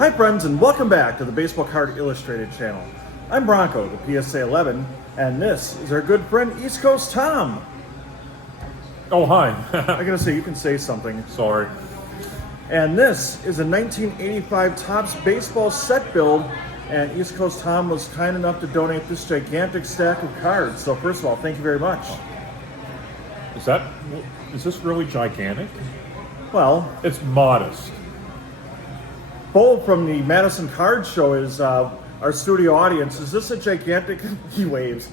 Hi friends, and welcome back to the Baseball Card Illustrated channel. I'm Bronko, the PSA 11, and this is our good friend East Coast Tom. Oh, hi. I'm gonna say you can say something. Sorry. And this is a 1985 Topps baseball set build, and East Coast Tom was kind enough to donate this gigantic stack of cards. So first of all, thank you very much. Is this really gigantic? Well, It's modest. Bo from the Madison Card Show is our studio audience. Is this a gigantic, he waves,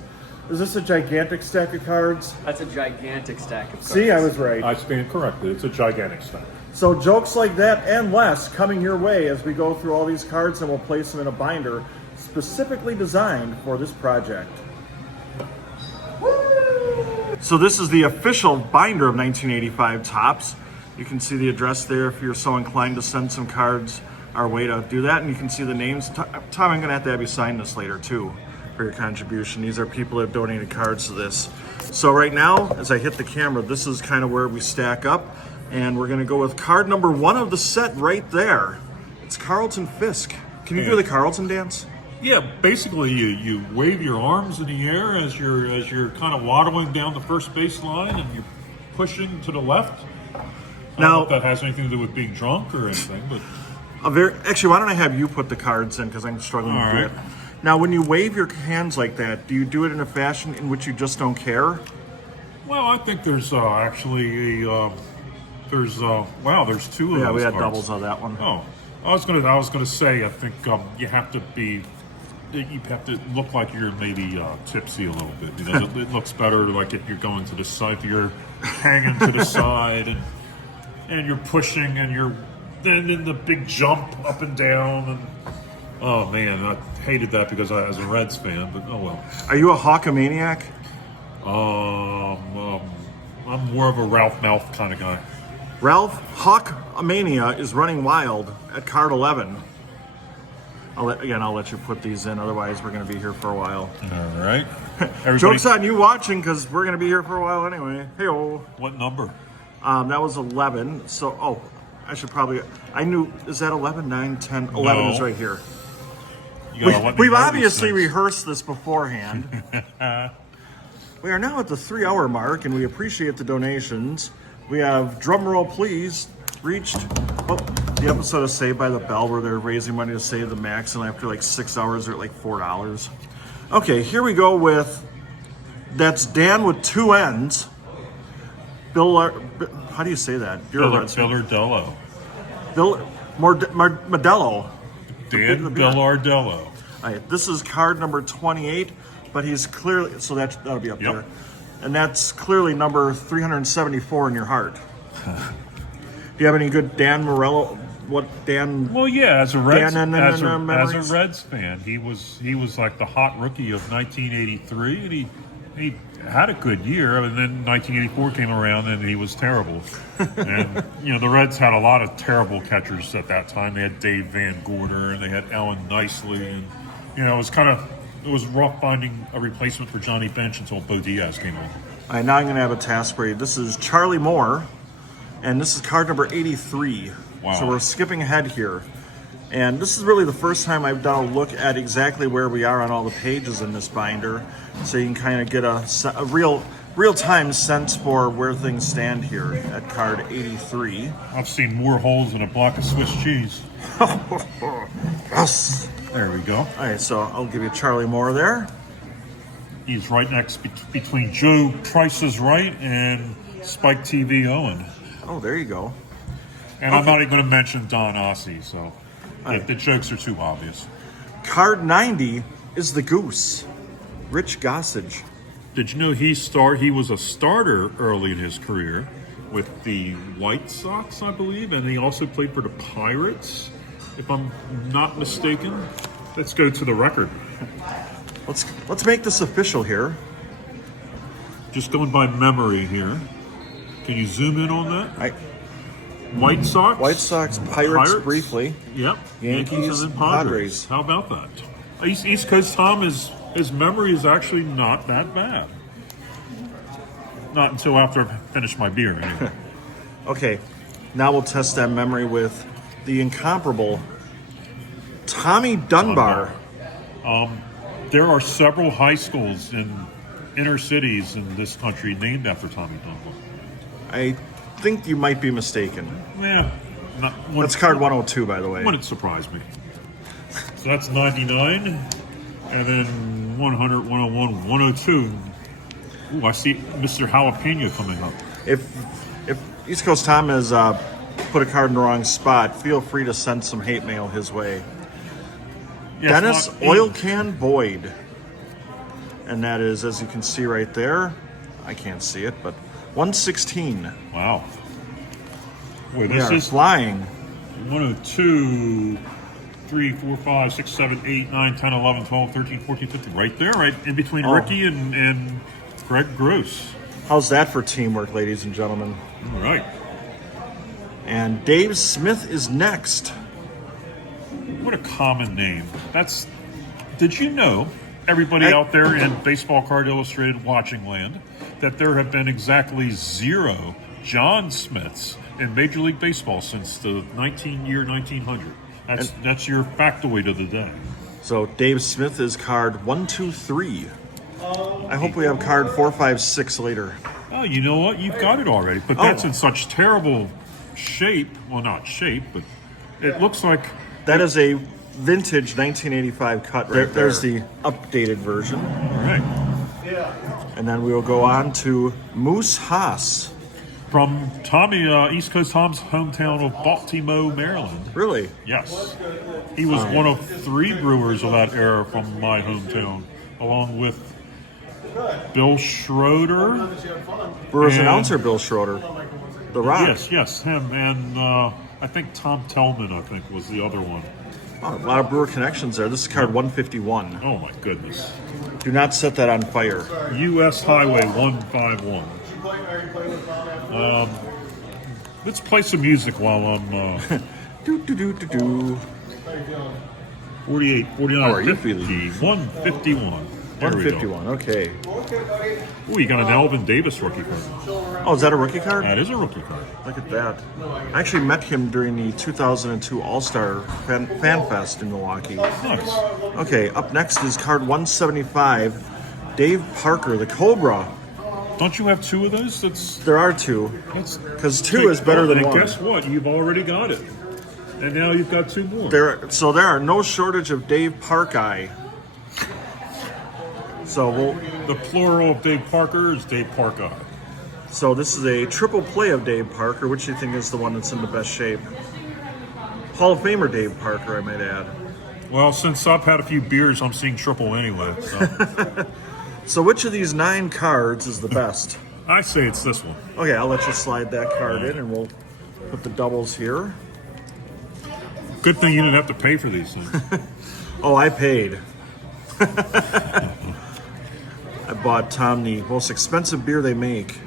is this a gigantic stack of cards? That's a gigantic stack of cards. See, I was right. I stand corrected. It's a gigantic stack. So jokes like that and less coming your way as we go through all these cards, and we'll place them in a binder specifically designed for this project. So this is the official binder of 1985 Topps. You can see the address there if you're so inclined to send some cards our way to do that, and you can see the names. Tom, I'm going to have you sign this later too for your contribution. These are people that have donated cards to this. So right now, as I hit the camera, this is kind of where we stack up, and we're going to go with card number 1 of the set right there. It's Carlton Fisk. Can you do the Carlton dance? Yeah, basically you wave your arms in the air as you're kind of waddling down the first base line and you're pushing to the left. I don't know if that has anything to do with being drunk or anything, but actually, why don't I have you put the cards in, because I'm struggling to do it. Now, when you wave your hands like that, do you do it in a fashion in which you just don't care? well, I think there's actually wow, there's 2 of those. Yeah, we had cards. doubles on that one. Oh, I was gonna say I think you have to look like you're maybe tipsy a little bit. You know, it looks better like if you're going to the side, you're hanging to the side and you're pushing and then the big jump up and down and oh man, I hated that because I was a Reds fan, but oh well. Are you a Hawkamaniac? I'm more of a Ralph Mouth kind of guy. Ralph Hawkmania is running wild at card 11. I'll let you put these in, otherwise we're going to be here for a while. All right. Joke's on you watching, because we're going to be here for a while anyway. Hey-oh. What number? That was 11, so, is that 11, 9, 10? 11 is right here. We've obviously rehearsed this beforehand. We are now at the 3-hour mark, and we appreciate the donations. We have, drum roll please, reached the episode of Saved by the Bell where they're raising money to save the max, and after like 6 hours they're at like $4. Okay, here we go with, that's Dan with 2 N's. How do you say that? Billardello. Modelo. Dan Billardello. All right, this is card number 28, but he's clearly, so that'll be up there. And that's clearly number 374 in your heart. Do you have any good Dan Morello? Well, yeah, as a Reds fan, he was like the hot rookie of 1983, and he had a good year, and then 1984 came around and he was terrible. And the Reds had a lot of terrible catchers at that time. They had Dave Van Gorder and they had Alan Nicely, and it was rough finding a replacement for Johnny Bench until Bo Diaz came along. All right, now I'm going to have a task for you. This is Charlie Moore, and this is card number 83. Wow. So we're skipping ahead here. And this is really the first time I've done a look at exactly where we are on all the pages in this binder, so you can kind of get a real-time sense for where things stand here at card 83. I've seen more holes in a block of Swiss cheese. Yes! There we go. All right, so I'll give you Charlie Moore there. He's right next between Joe Price is Right and Spike TV Owen. Oh, there you go. And okay. I'm not even going to mention Don Ossie, so the jokes are too obvious. Card 90 is the Goose, Rich Gossage. Did you know he was a starter early in his career with the White Sox, I believe, and he also played for the Pirates, if I'm not mistaken. Let's go to the record. Let's make this official here. Just going by memory here. Can you zoom in on that? White Sox, Pirates briefly. Yep. Yankees, and then Padres. How about that? East Coast Tom, his memory is actually not that bad. Not until after I finish my beer, anyway. Okay, now we'll test that memory with the incomparable Tommy Dunbar. There are several high schools in inner cities in this country named after Tommy Dunbar. I think you might be mistaken. Yeah. That's card 102, by the way. Wouldn't surprise me. So that's 99. And then 100, 101, 102. Ooh, I see Mr. Jalapeno coming up. If East Coast Tom has put a card in the wrong spot, feel free to send some hate mail his way. Yeah, Dennis Oil Can Boyd. And that is, as you can see right there, I can't see it, but 116. Wow. Wait, this is flying. 102, 3, 4, 5, 6, 7, 8, 9, 10, 11, 12, 13, 14, 15. Right there, right in between Ricky and Greg Gross. How's that for teamwork, ladies and gentlemen? All right. And Dave Smith is next. What a common name. Did you know, everybody out there in Baseball Card Illustrated watching land, that there have been exactly 0 John Smiths in Major League Baseball since the 1900. That's your factoid of the day. So Dave Smith is card 1, 2, 3. I hope we have card 4, 5, 6 later. Oh, you know what? You've got it already. But that's in such terrible shape. Well, not shape, but it looks like... That is a vintage 1985 cut right there. There's the updated version. All right. And then we will go on to Moose Haas. From East Coast Tom's hometown of Baltimore, Maryland. Really? Yes. He was one of 3 brewers of that era from my hometown, along with Bill Schroeder. Brewers announcer Bill Schroeder. The Rock. Yes, him. And I think Tom Tellman, was the other one. Oh, a lot of brewer connections there. This is card 151. Oh, my goodness. Do not set that on fire. U.S. Highway 151. Let's play some music while I'm... do. 48, 49, How are you 50, feeling? 151. There 151, okay. Ooh, you got an Alvin Davis rookie card. Oh, is that a rookie card? That is a rookie card. Look at that. I actually met him during the 2002 All-Star Fan Fest in Milwaukee. Nice. Okay, up next is card 175, Dave Parker, the Cobra. Don't you have 2 of those? There are 2. Because 2 is better than 1. And guess what? You've already got it. And now you've got 2 more. There are no shortage of Dave Parkeye. So the plural of Dave Parker is Dave Parkeye. So this is a triple play of Dave Parker. Which do you think is the one that's in the best shape? Hall of Famer Dave Parker, I might add. Well, since I've had a few beers, I'm seeing triple anyway. So, so which of these 9 cards is the best? I say it's this one. Okay, I'll let you slide that card in, and we'll put the doubles here. Good thing you didn't have to pay for these things. Oh, I paid. I bought Tom the most expensive beer they make.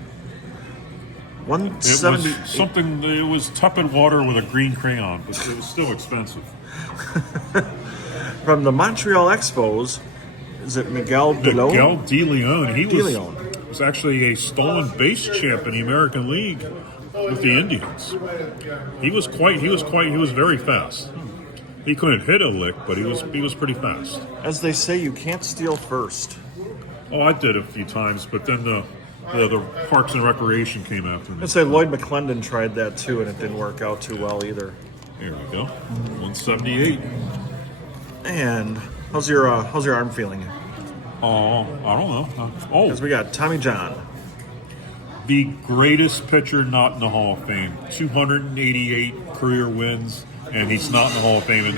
170. It was tepid water with a green crayon, but it was still expensive. From the Montreal Expos, is it Miguel De Leon? Miguel De Leon. He was actually a stolen base champ in the American League with the Indians. He was very fast. He couldn't hit a lick, but he was pretty fast. As they say, you can't steal first. Oh, I did a few times, but then the Parks and Recreation came after me. I'd say Lloyd McClendon tried that too, and it didn't work out too well either. There we go. 178. And how's your arm feeling? Oh, I don't know. Because we got Tommy John. The greatest pitcher not in the Hall of Fame. 288 career wins, and he's not in the Hall of Fame, and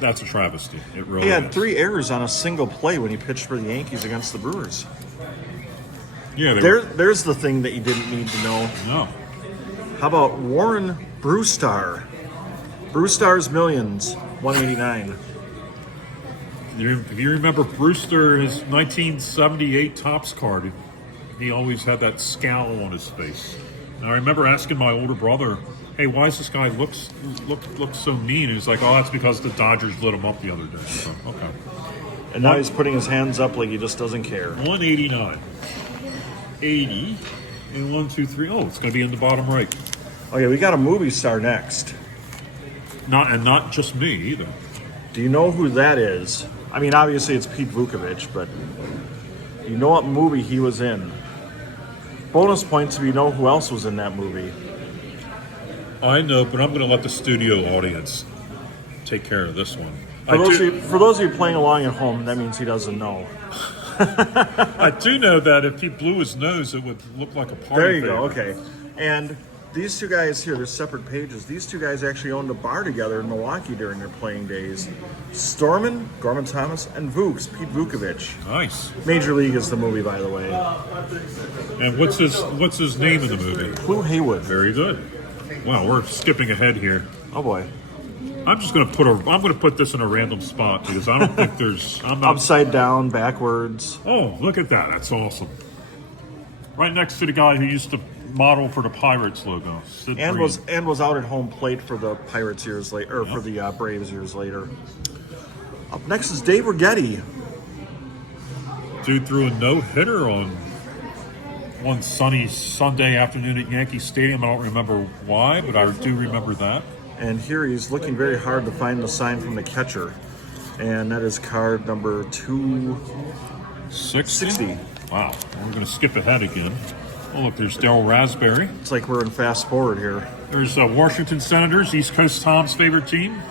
that's a travesty. It really is. He had 3 errors on a single play when he pitched for the Yankees against the Brewers. Yeah, there's the thing that you didn't need to know. No. How about Warren Brewstar? Brewstar's Millions, 189. If you remember Brewster, his 1978 Topps card, he always had that scowl on his face. And I remember asking my older brother, "Hey, why does this guy look so mean?" And he's like, "Oh, that's because the Dodgers lit him up the other day." So, okay. And now he's putting his hands up like he just doesn't care. 189. 80. And 1, 2, 3. Oh, it's going to be in the bottom right. Okay, we got a movie star next. Not just me either. Do you know who that is? I mean, obviously it's Pete Vukovich, but you know what movie he was in? Bonus points if you know who else was in that movie. I know, but I'm going to let the studio audience take care of this one. For those of you playing along at home, that means he doesn't know. I do know that if he blew his nose, it would look like a party. There you go, okay. And these two guys here, they're separate pages. These two guys actually owned a bar together in Milwaukee during their playing days. Storman, Gorman Thomas, and Vooks, Pete Vukovich. Nice. Major League is the movie, by the way. And what's his name in the movie? Clu Haywood. Very good. Wow, we're skipping ahead here. Oh boy. I'm just going to put this in a random spot because I don't think I'm not upside down, backwards. Oh, look at that. That's awesome. Right next to the guy who used to model for the Pirates logo. And was out at home plate for the Pirates years later, or for the Braves years later. Up next is Dave Righetti. Dude threw a no-hitter on one sunny Sunday afternoon at Yankee Stadium. I don't remember why, but I do remember that. And here he's looking very hard to find the sign from the catcher. And that is card number 260. Wow. We're going to skip ahead again. Oh, look, there's Darryl Raspberry. It's like we're in fast forward here. There's Washington Senators, East Coast Tom's favorite team.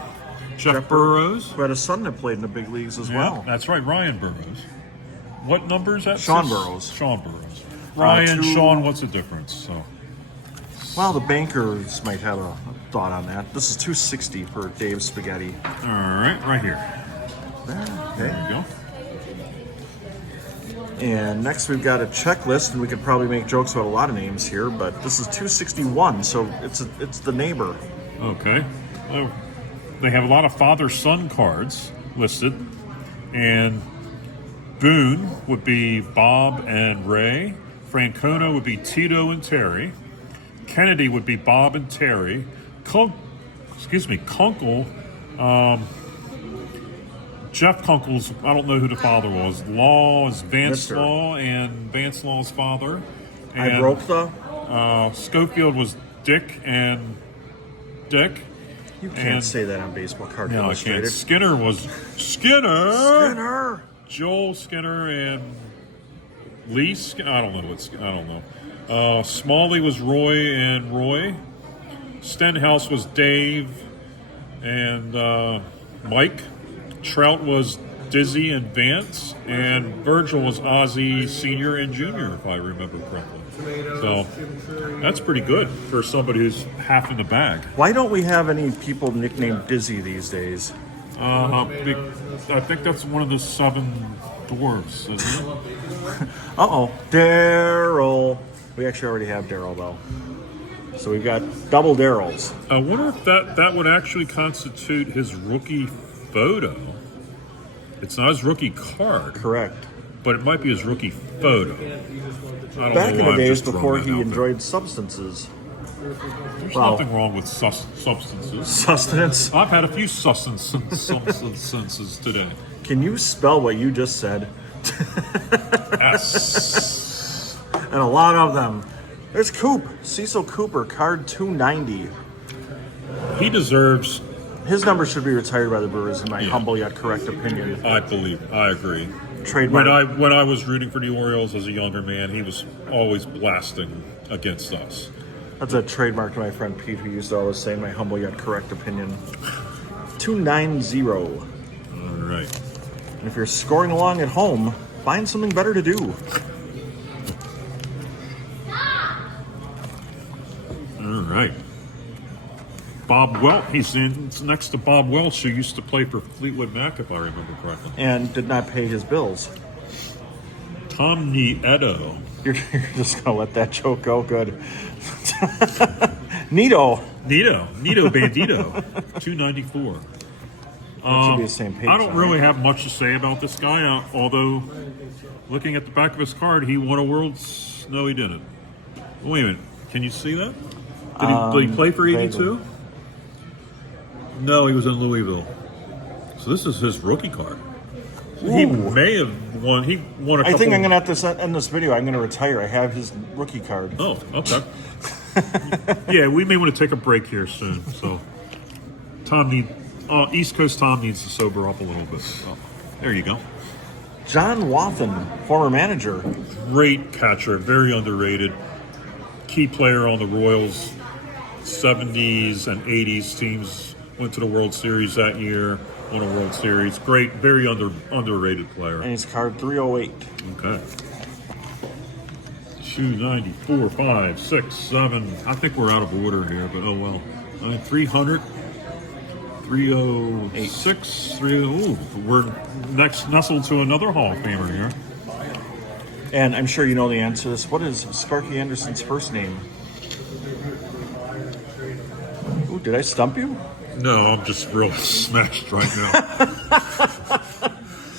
Jeff Burroughs. Who had a son that played in the big leagues as well. That's right, Ryan Burroughs. What number is that? Sean Burroughs. Sean Burroughs. Ryan, Sean, what's the difference? So. Well, the bankers might have a thought on that. This is 260 for Dave Spaghetti. All right here. Okay. There you go. And next we've got a checklist, and we could probably make jokes about a lot of names here, but this is 261, so it's the neighbor. Okay. Oh, they have a lot of father-son cards listed, and Boone would be Bob and Ray. Francona would be Tito and Terry. Kennedy would be Bob and Terry. Kunkel, Jeff Kunkel's, I don't know who the father was. Law is Vance Mr. Law and Vance Law's father. I broke the... Schofield was Dick and Dick. You can't say that on Baseball Card No, I Illustrated. can't. Skinner was Skinner. Skinner. Joel Skinner and Lee Skinner. I don't know. Smalley was Roy and Roy. Stenhouse was Dave and Mike. Trout was Dizzy and Vance. And Virgil was Ozzie Sr. and Jr., if I remember correctly. So that's pretty good for somebody who's half in the bag. Why don't we have any people nicknamed Dizzy these days? I think that's one of the 7 dwarves, isn't it? Uh-oh. Daryl. We actually already have Daryl, though. So we've got double Daryls. I wonder if that would actually constitute his rookie photo. It's not his rookie card. Correct. But it might be his rookie photo. Back in the days before he enjoyed substances. There's nothing wrong with substances. Sustenance? I've had a few substances today. Can you spell what you just said? S. And a lot of them. There's Coop. Cecil Cooper, card 290. He deserves... His number should be retired by the Brewers, in my humble yet correct opinion. I agree. Trademark. When I was rooting for the Orioles as a younger man, he was always blasting against us. That's a trademark to my friend Pete, who used to always say, my humble yet correct opinion. 290. All right. And if you're scoring along at home, find something better to do. All right. Bob Welch, he's next to Bob Welch, who used to play for Fleetwood Mac, if I remember correctly. And did not pay his bills. Tom Nieto. You're just going to let that joke go? Good. Nito Bandito, 294. That should be the same page. I don't really have much to say about this guy, although looking at the back of his card, he won a World's... No, he didn't. Wait a minute. Can you see that? Did he play for 82? No, he was in Louisville. So this is his rookie card. Ooh. He may have won. He won a couple. I think I'm going to have to end this video. I'm going to retire. I have his rookie card. Oh, okay. Yeah, we may want to take a break here soon. So, Tom East Coast Tom needs to sober up a little bit. So, there you go. John Wathen, former manager. Great catcher, very underrated. Key player on the Royals. 70s and 80s teams went to the World Series that year. Won a World Series. Great, very underrated player. And he's card 308. Okay. 294, 5, 6, 7. I think we're out of order here, but oh well. 300, 306, 30. Ooh, we're next nestled to another Hall of Famer here. And I'm sure you know the answer to this. What is Sparky Anderson's first name? Ooh, did I stump you? No, I'm just real smashed right now.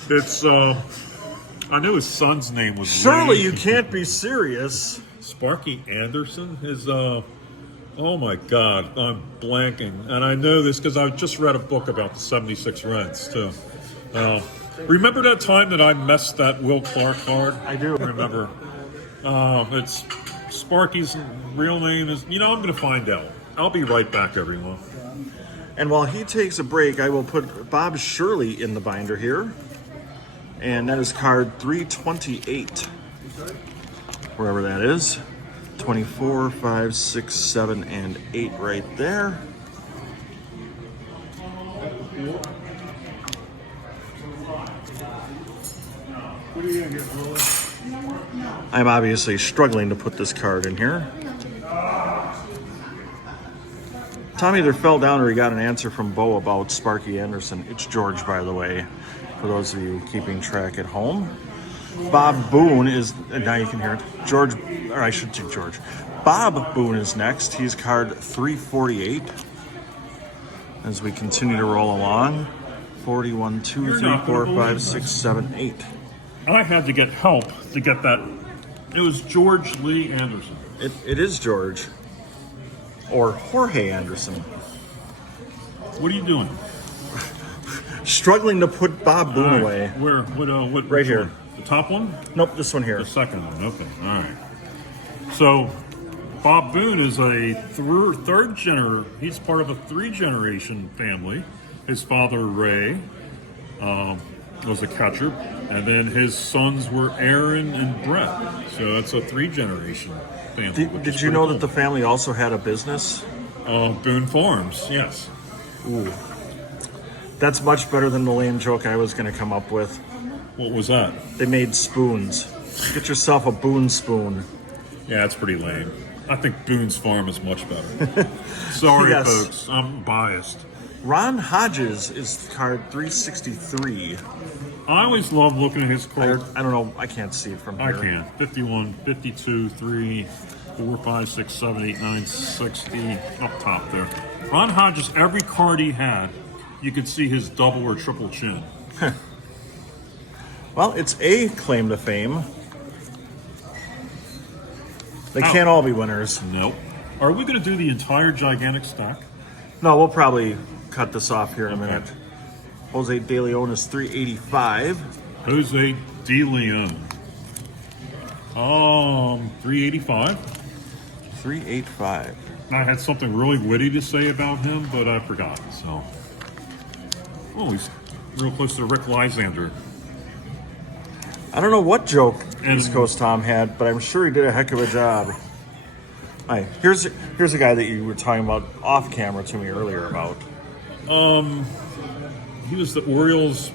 It's, I knew his son's name was Surely Lee. you can't be serious. Sparky Anderson is, oh my God, I'm blanking. And I know this because I just read a book about the 76 Reds, too. Remember that time that I messed that Will Clark card? I do. Remember. It's Sparky's real name is, I'm going to find out. I'll be right back, everyone. And while he takes a break, I will put Bob Shirley in the binder here. And that is card 328. Wherever that is. 24, 5, 6, 7, and 8 right there. I'm obviously struggling to put this card in here. Tom either fell down or he got an answer from Bo about Sparky Anderson. It's George, by the way, for those of you keeping track at home. Bob Boone is, now you can hear it. George, or I should say George. Bob Boone is next. He's card 348. As we continue to roll along. 41, 2, 3, 4, 5, 6, 7, 8. I had to get help to get that. It was George Lee Anderson. It is George. Or Jorge Anderson. What are you doing? Struggling to put Bob Boone away. Where? What? Right here. One? The top one? Nope, this one here. The second one. Okay. All right. So, Bob Boone is a third generation. He's part of a 3-generation family. His father Ray was a catcher, and then his sons were Aaron and Brett. So that's a 3-generation family. Did you know that the family also had a business? Boone Farms. Yes. Ooh. That's much better than the lame joke I was going to come up with. What was that? They made spoons. Get yourself a Boone spoon. Yeah, that's pretty lame. I think Boone's Farm is much better. Sorry, Yes. folks. I'm biased. Ron Hodges is card 363. I always love looking at his card. I don't know. I can't see it from here. I can. 51, 52, 3, 4, 5, 6, 7, 8, 9, 60. Up top there. Ron Hodges, every card he had, you could see his double or triple chin. Well, it's a claim to fame. They can't all be winners. Nope. Are we going to do the entire gigantic stack? No, we'll probably cut this off here in a minute. Jose De Leon is 385. Jose De Leon. 385. 385. I had something really witty to say about him, but I forgot. So, he's real close to Rick Lysander. I don't know what joke East Coast Tom had, but I'm sure he did a heck of a job. All right, here's a guy that you were talking about off camera to me earlier about. He was the Orioles'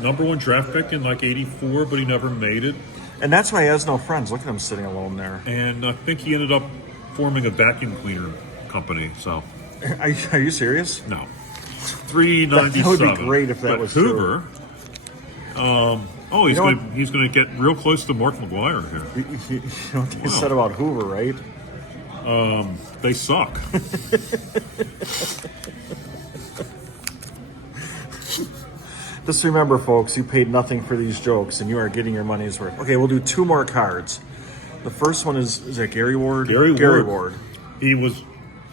#1 draft pick in like '84, but he never made it. And that's why he has no friends. Look at him sitting alone there. And I think he ended up forming a vacuum cleaner company. So, are you serious? no, 397. That would be great if that but was Hoover. true. He's going to get real close to Mark McGwire here. You know what they said about Hoover, right? They suck. Just remember, folks, you paid nothing for these jokes, and you are getting your money's worth. Okay, we'll do 2 more cards. The first one is that Gary Ward? Gary Ward. He was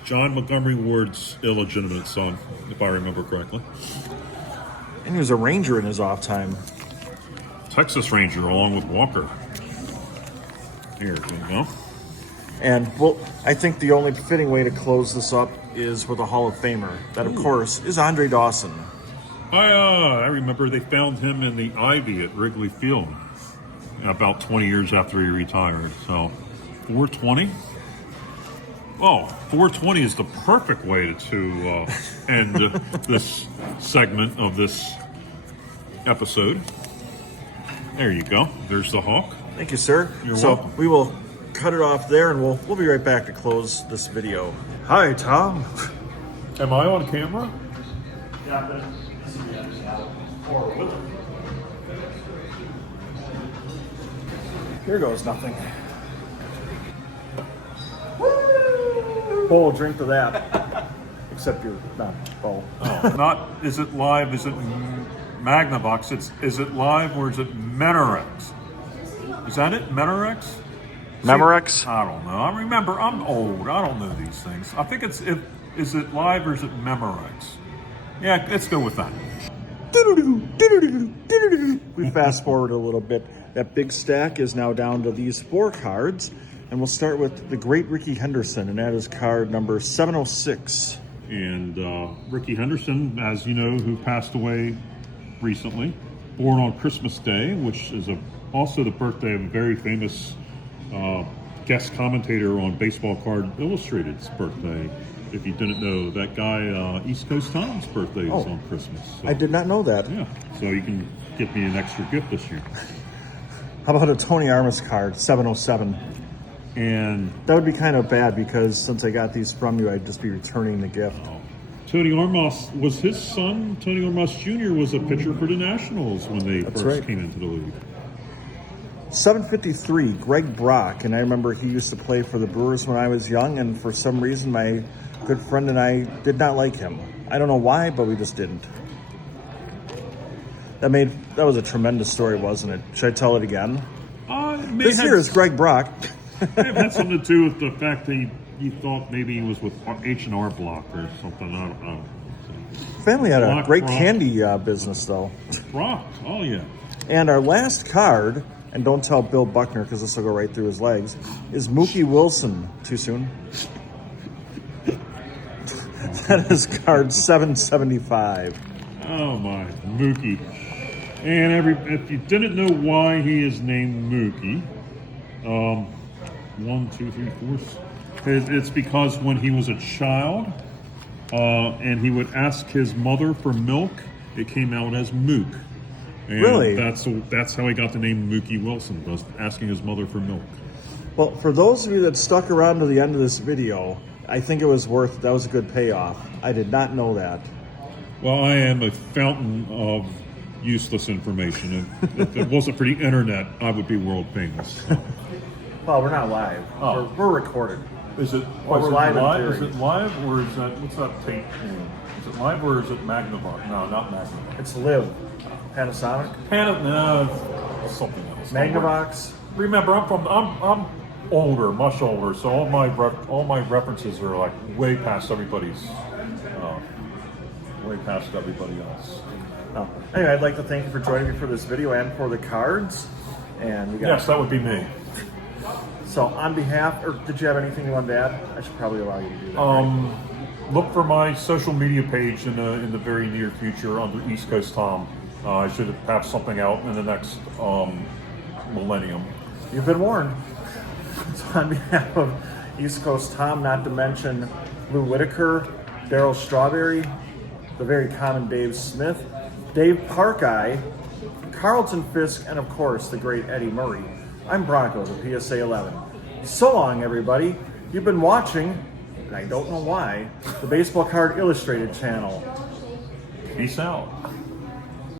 John Montgomery Ward's illegitimate son, if I remember correctly. And he was a Ranger in his off time. Texas Ranger along with Walker. Here you go. And well, I think the only fitting way to close this up is with a Hall of Famer. That, of course, is Andre Dawson. I remember they found him in the Ivy at Wrigley Field about 20 years after he retired. So 420? Oh, 420 is the perfect way to end this segment of this episode. There you go. There's the Hawk. Thank you, sir. You're so welcome. We will cut it off there, and we'll be right back to close this video. Hi, Tom. Am I on camera? Yeah, here goes nothing. Bowl, drink to that. Except you're not bowl. Oh, not is it live? Is it Magnavox? Is it live or is it Memorex? Is that it? Memorex? Memorex? I don't know. I remember. I'm old. I don't know these things. I think is it live or is it Memorex? Yeah, let's go with that. We fast forward a little bit. That big stack is now down to these 4 cards. And we'll start with the great Ricky Henderson, and that is card number 706. And Ricky Henderson, as you know, who passed away recently, born on Christmas Day, which is also the birthday of a very famous guest commentator on Baseball Card Illustrated's birthday. If you didn't know, that guy, East Coast Tom's birthday is on Christmas. So, I did not know that. Yeah, so you can get me an extra gift this year. How about a Tony Armas card, 707? And that would be kind of bad because since I got these from you, I'd just be returning the gift. Tony Armas was his son. Tony Armas Jr. was a pitcher for the Nationals when they first came into the league. 753, Greg Brock, and I remember he used to play for the Brewers when I was young, and for some reason my good friend and I did not like him. I don't know why, but we just didn't. That was a tremendous story, wasn't it? Should I tell it again? This here is Greg Brock. It had something to do with the fact that he thought maybe he was with H&R Block or something. I don't know. Family had a great candy business, though. Brock, oh yeah. And our last card, and don't tell Bill Buckner because this will go right through his legs, is Mookie Wilson. Too soon? That is card 775. Oh my, Mookie. And if you didn't know why he is named Mookie, 1, 2, 3, 4. It's because when he was a child, and he would ask his mother for milk, it came out as Mook. And really? That's how he got the name Mookie Wilson, was asking his mother for milk. Well, for those of you that stuck around to the end of this video, I think that was a good payoff. I did not know that. Well, I am a fountain of useless information. If it wasn't for the internet, I would be world famous. So. Well, we're not live. Oh. We're recorded. Is it? We're live in theory. Is it live or is that? What's that tape name? Is it live or is it Magnavox? No, not Magnavox. It's Live. Panasonic. No, something else. Magnavox. Remember, I'm older, much older, so all my references are like way past everybody else. Oh. Anyway, I'd like to thank you for joining me for this video and for the cards. And we got yes, that would be me. So on behalf, or did you have anything you wanted to add? I should probably allow you to do that. Right? Look for my social media page in the very near future under East Coast Tom. I should have something out in the next millennium. You've been warned. So on behalf of East Coast Tom, not to mention Lou Whitaker, Daryl Strawberry, the very common Dave Smith, Dave Parkeye, Carlton Fisk, and of course the great Eddie Murray. I'm Bronko, the PSA 11. So long, everybody. You've been watching, and I don't know why, the Baseball Card Illustrated channel. Peace out.